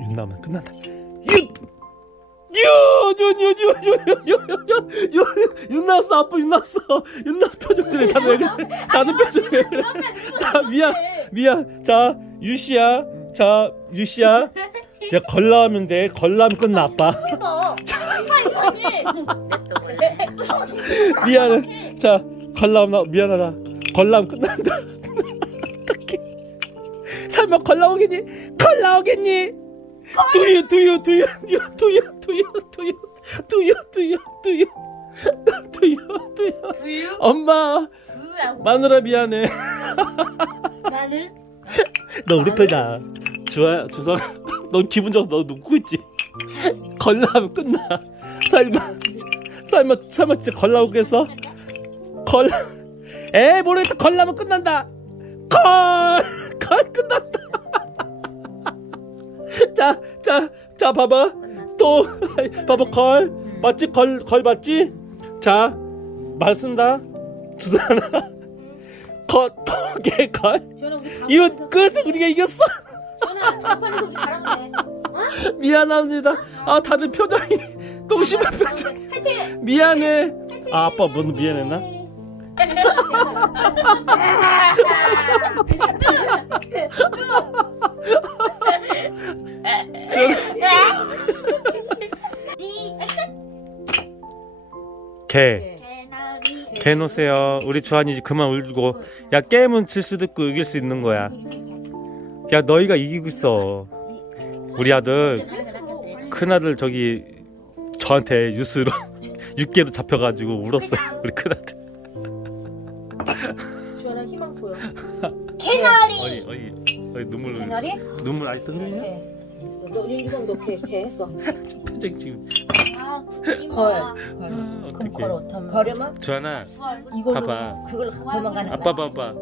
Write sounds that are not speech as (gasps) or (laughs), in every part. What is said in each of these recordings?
윤나면 끝난다. 윤! 윤! 윤! 윤! 윤! 윤! 윤! 윤! 윤! 윤 나왔어 아빠 윤 나왔어 윤 나왔어 표정 그래 다들 왜 그래 다들 표정 왜 그래 아, 미안 미안 자 유씨야 자 유씨야 야 걸라하면 돼걸 나면 끝나 아빠 미안해 자 걸라면 나 미안하다 걸라면 끝난다 어떡해 설마 걸라오겠니 걸라오겠니 두유 두유 두유 두유 두유 두유 두유 두유 두유 두유 두유 두유. 두유? 엄마 두유하고? 마누라 미안해. 마늘? 너 우리 편이야. 주아 주성 너 기분 좋아 너 웃고 있지? 걸라면 끝나. 설마 설마 설마 진짜 걸라오겠어? 걸에 모르겠다. 걸라면 끝난다. 걸걸 끝났다 자 자 자 봐봐. 또 (laughs) 봐봐 걸. 맞지? 걸 걸 맞지? 자 말 쓴다. 주산아. 걸 개 걸. 지원아 우리 다음 이거 판에서 끝? 우리가 이겼어? 지원아 다음 판에서 우리 잘하면 돼 (laughs) 미안합니다. 아 다들 표정이 (laughs) 똥심한 표정. 화이팅! 미안해. 아 아빠 뭐 미안했나 (laughs) 개 개나리 개 놓으세요. 우리 주한이 이제 그만 울고 야 게임은 질 수도 있고 이길 수 있는 거야. 야 너희가 이기고 있어. 우리 아들 큰 아들 저기 저한테 뉴스로 (laughs) 육개로 잡혀가지고 울었어요. 우리 큰 아들. 지원아 희망 보여. (laughs) 어이 어이 어이 눈물 개나리? 눈물 아직도 흘리냐? 오 케이 됐어 너 윤주성 너개개 했어 (laughs) 표정 지금 걸 아, 그럼 걸 어떡하면 버려면 주한아 이걸로 봐봐 그걸 도망가는 아빠 거야. 봐봐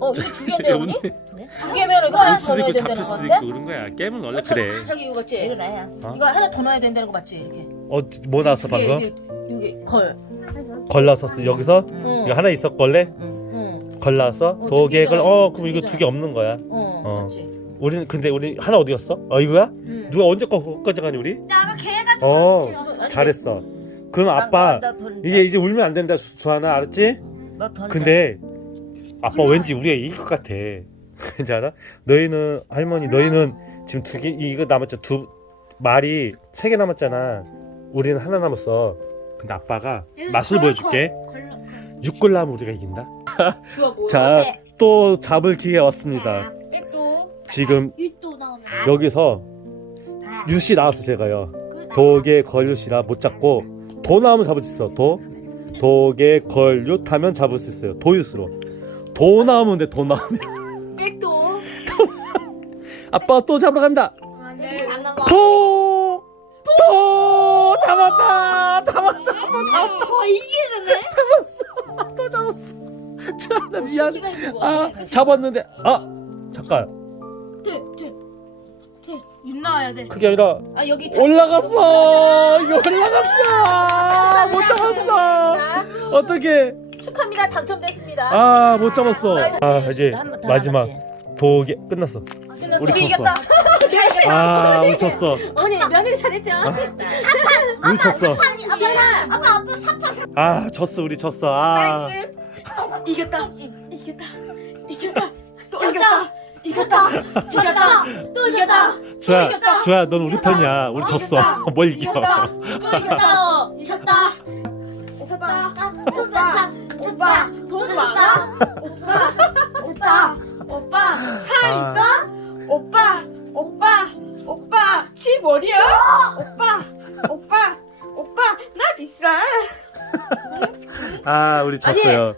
어 이거 두 개인데 언니? 웃네. 두 개면 이거 하나 울더 수도 넣어야 있고 된다는 잡힐 수도 건데? 있고 그런 거야 게임은 원래 그래 자기 이거 맞지? 일어나야. 이거 하나 더 넣어야 된다는 거 맞지? 이렇게 어 뭐 나왔어 두 개, 방금? 이게 이게 걸걸 나왔었어 여기서? 응. 이거 하나 있었걸래? 응. 걸 나왔어? 어, 두 도개 걸 개잖아. 어두 그럼 이거 두. 개 없는 거야 어, 어. 맞지? 우리는 근데 우리 하나 어디 갔어? 어 이거야? 응. 누가 언제 거 거기까지 가니 우리? 나가 개가 어 잘했어. 그럼 아빠 이제 이제 울면 안 된다 수- 주하나? 알았지? 너돈 근데 아빠 왠지 우리가 이길 것 같아. (laughs) 왠지 알아? 너희는 할머니 너희는 지금 두 개 이거 남았잖아 두 말이 세 개 남았잖아. 우리는 하나 남았어. 근데 아빠가 맛을 보여줄게. 육골 나면 우리가 이긴다? (laughs) 자또 잡을 기회 왔습니다 지금 나오면 여기서 유씨 나왔어 제가요 도개 걸유씨라 못 잡고 도 나오면 잡을 수 있어 도 도개 걸유 타면 잡을 수 있어요 도유수로 도 나오면 돼도 나오면 백도 (laughs) 아빠 또 잡으러 나가. 도! 도! 잡았다! 잡았다! 어 이기네. (laughs) 또 잡았어 (laughs) 주하나 미안 시기가 있는 거 아. 잡았는데 아 잠깐 윤 나와야 돼. 그게 아니라 아 여기 올라갔어 이거 올라갔어 못 잡았어 어떻게 축하합니다 당첨됐습니다. 아못 잡았어 아 이제 한번 더 마지막. 도개 끝났어 끝났어. 우리. 이겼다. 아 우리 졌어 언니 며느리 잘했죠? 우리 졌어 아니 아빠 아빠 아빠 사파 사. 아 졌어 우리 졌어 아 이겼다. 이겼다. 이겼다. 또 졌다. 이겼다. 이겼다. 이겼다. 또 이겼다. 주야 주야 넌 우리 편이야 우리 졌어 (laughs) 뭘 이겨 이겼다. 또 이겼다. 졌다. 졌다. 졌다. 오빠 돈 많아? 오빠 오빠 오빠 차 아. 있어? 오빠 오빠 오빠 집 어디야? 오빠 오빠 오빠 나 비싸. 아 우리 졌어요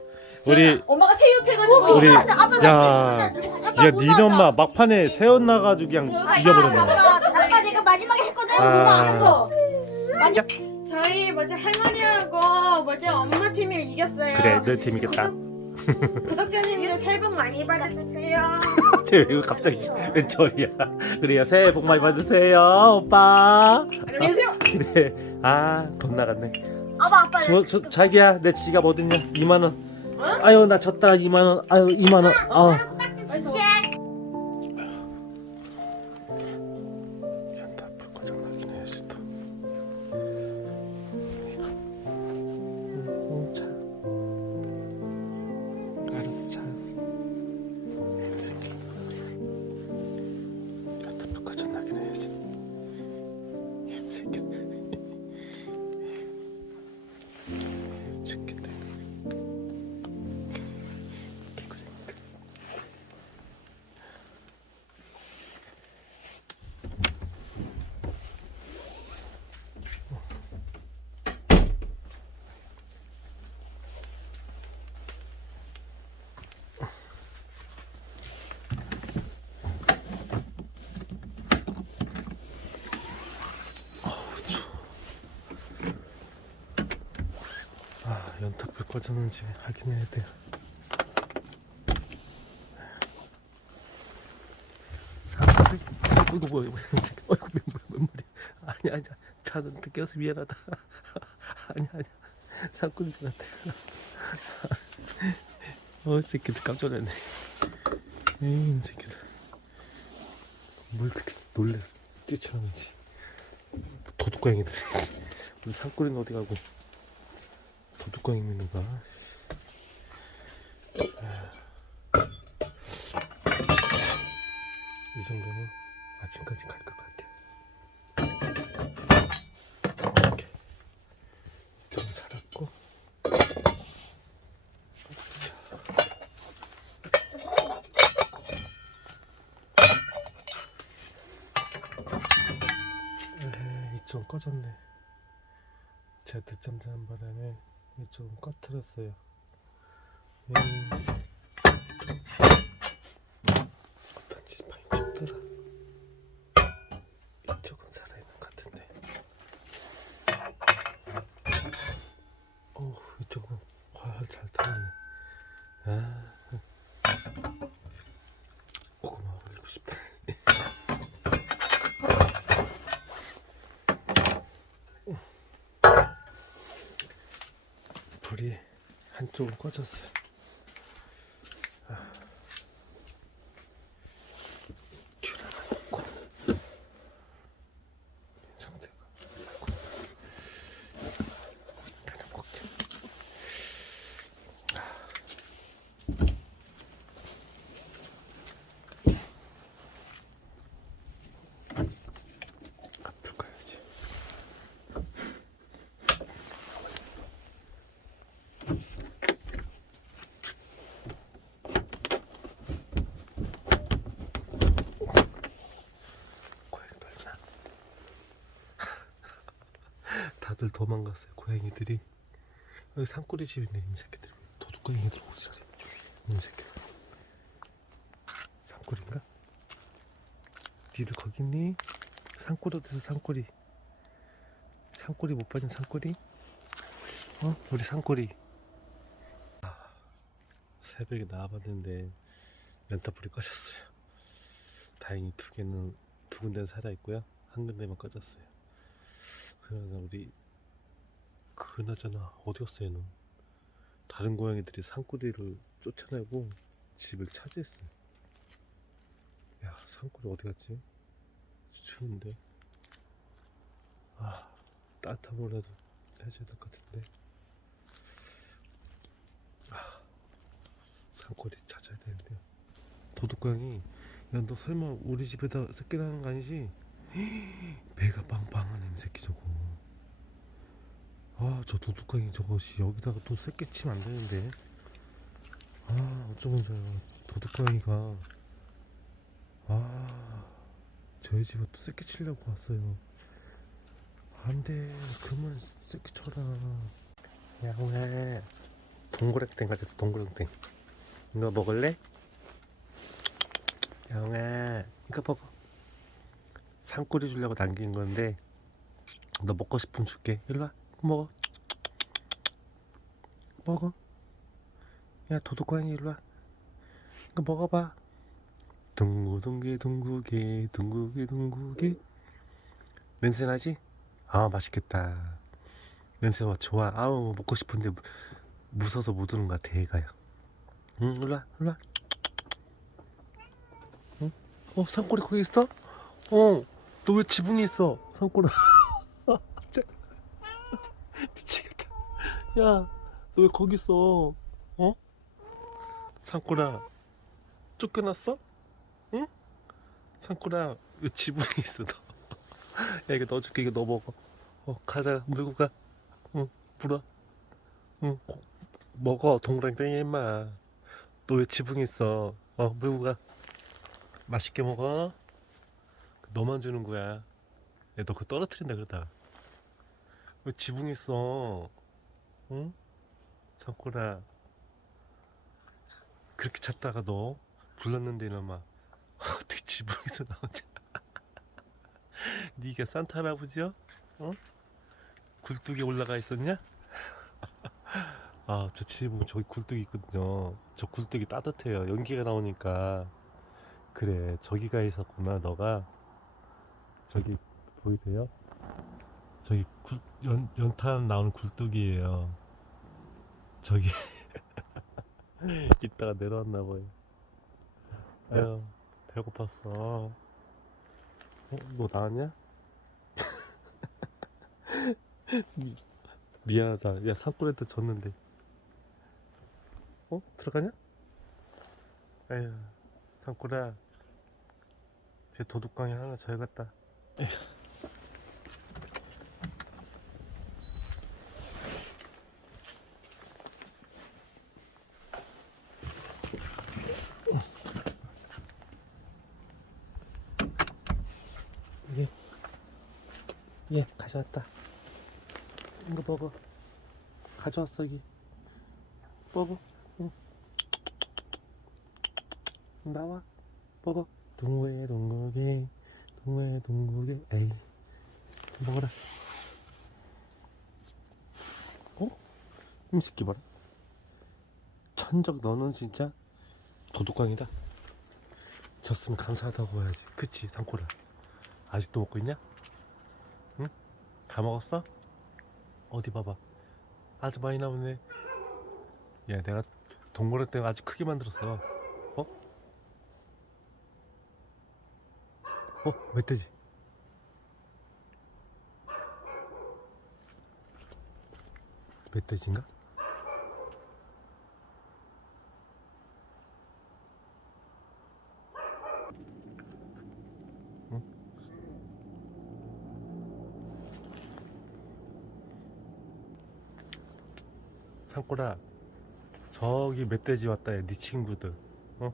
우리 엄마가 새우 태가지고 우리 아빠 야, 야, 니네 엄마 막판에 세웠 나가지고 그냥 이겨버렸네. 아빠 아빠 내가 마지막에 했거든. 아. 못 나왔어. 저희 뭐지 할머니하고 뭐지 엄마 팀이 이겼어요. 그래, 내팀 이겼다. 구독자님들 (laughs) 새해 복 많이 받으세요. (laughs) 쟤 이거 갑자기 웬 저리야? 그래요, 새해 복 많이 받으세요, 오빠. 안녕히 계세요. 그래, 아, 돈 나갔네. 아빠 아빠 저, 저, 자기야, 내 지갑 어딨냐? 2만 원. 아유, 나 졌다. 2만 원. 아유, 2만 원. 아, 꺼졌는지 확인해야 돼요. 사람들이 이거 뭐야 이거 어이구 맨물 맨물이 아니 아니야 자는데 껴서 미안하다. (laughs) 아니 아니야 사꾼인 것 같아. (laughs) 어이 새끼들 깜짝 놀랐네. 에이 이 새끼들. 뭘 그렇게 놀래서 뛰쳐나오는지. 도둑광이들. (laughs) 우리 산골이는 어디 가고 있는 거야 이 정도면 아침까지 갈 것 같아. 이렇게 좀 살았고. 이쪽 꺼졌네. 제가 늦잠 자는 바람에 이쪽은 꺼트렸어요. 에 한쪽은 꺼졌어요. 귤 하나 넣고 상태가 하나 먹자 앞으로 가야지 고양이도 있나? 다들 도망갔어요 고양이들이. 여기 산골이 집인데 이 새끼들. 도둑고양이들 오지라래 이 새끼. 산골인가? 니들 거기 있니? 산골 어디서 산골이? 산골이 못 빠진 산골이? 어? 우리 산골이. 아, 새벽에 나와봤는데 렌터불이 꺼졌어요. 다행히 두 개는 두 군데는 살아있고요. 한 군데만 꺼졌어요. 그러나 우리 그나저나 어디 갔어 얘는? 다른 고양이들이 산골이를 쫓아내고 집을 차지했어요. 야 산골이 어디 갔지? 추운데? 아 따뜻한 거라도 해줘야 될 것 같은데. 아 산골이 찾아야 되는데요 도둑고양이 야 너 설마 우리 집에다 새끼 나는 거 아니지? (gasps) 배가 저거 아 저 도둑강이 저것이 여기다가 또 새끼 치면 안 되는데. 아 어쩌면 좋아요. 도둑강이가. 아 저희 집에 또 새끼 치려고 왔어요. 안돼. 그만 새끼 쳐라. 야옹아 동그랑땡 가져서 동그랑땡. 이거 먹을래? 야옹아 이거 먹어. 산꼬리 주려고 남긴 건데 너 먹고 싶으면 줄게. 일로 와. 먹어 먹어. 야 도둑고양이 일로 와. 이거 먹어봐. 둥구둥개 둥구개 둥구개 둥구개 냄새 나지? 아 맛있겠다. 냄새 와 좋아. 아우 먹고 싶은데 무- 무서워서 못 오는 것 같아 얘가요. 응 일로 와 일로 와. 응? 어 산꼬리 거기 있어? 어 너 왜 지붕에 있어? (laughs) 진짜. (laughs) 미치겠다. 야 너 왜 거기 있어? 어? 산꼬라 쫓겨났어? 응? 산꼬라 왜 지붕에 있어 너? (laughs) 야 이거 넣어줄게. 이거 너 먹어. 어 가자. 물고 가 응 불어. 응 고- 먹어. 동그랑땡이 임마. 너 왜 지붕에 있어? 어 물고 가. 맛있게 먹어. 너만 주는 거야. 야 너 그거 떨어뜨린다 그러다. 왜 지붕에 있어? 응? 산꼬라 그렇게 찾다가 너 불렀는데 이놈아 (laughs) 어떻게 지붕에서 나오냐 (laughs) 네가 산타 할아버지야? 어? 굴뚝에 올라가 있었냐? (laughs) 아, 저 집은 저기 굴뚝이 있거든요. 저 굴뚝이 따뜻해요. 연기가 나오니까. 그래, 저기가 있었구나, 너가. 저기, 보이세요? 저기, 굴, 연, 연탄 나오는 굴뚝이에요. 저기, (laughs) 이따가 내려왔나 봐요. 아유, 배고팠어. 어, 너 나왔냐? 미- (laughs) 미안하다. 야, 산골에도 줬는데. 어? 들어가냐? 에휴, 산골아. 제 도둑강이 하나 져야겠다. (laughs) 예. 예, 가져왔다. 이거 먹어. 가져왔어, 여기. 먹어. 응. 나와. 먹어. 동구에 동구게, 동구에 동구게, 에이. 먹어라. 어? 이 새끼 봐라. 천적 너는 진짜 도둑광이다. 졌으면 감사하다고 해야지. 그치, 산골아. 아직도 먹고 있냐? 응? 다 먹었어? 어디 봐봐. 아주 많이 나오네. 야, 내가 동물원 때 아주 크게 만들었어. 어? 어, 멧돼지. 멧돼지인가? 산꼬라. 저기 멧돼지 왔다 야, 네 친구들. 어?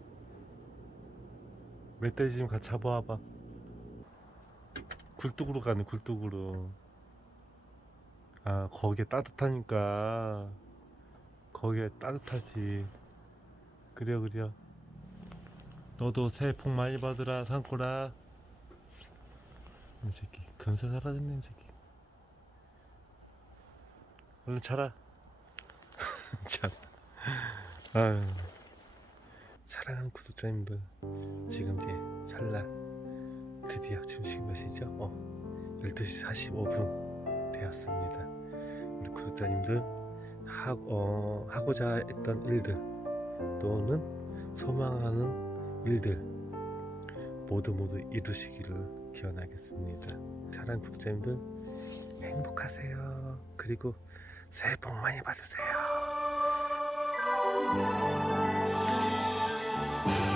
멧돼지 좀 같이 잡아와봐. 굴뚝으로 가네 굴뚝으로. 아 거기에 따뜻하니까. 거기에 따뜻하지. 그려 그려. 너도 새해 복 많이 받으라 산꼬라 이 새끼 금세 사라졌네 이 새끼. 얼른 자라 참. 아유. 사랑하는 구독자님들 지금 이제 찰나 드디어 지금 시간 몇 시죠? 어 12시 45분 되었습니다 우리 구독자님들 하, 어, 하고자 했던 일들 또는 소망하는 일들 모두 모두 이루시기를 기원하겠습니다 사랑하는 구독자님들 행복하세요 그리고 새해 복 많이 받으세요 うん。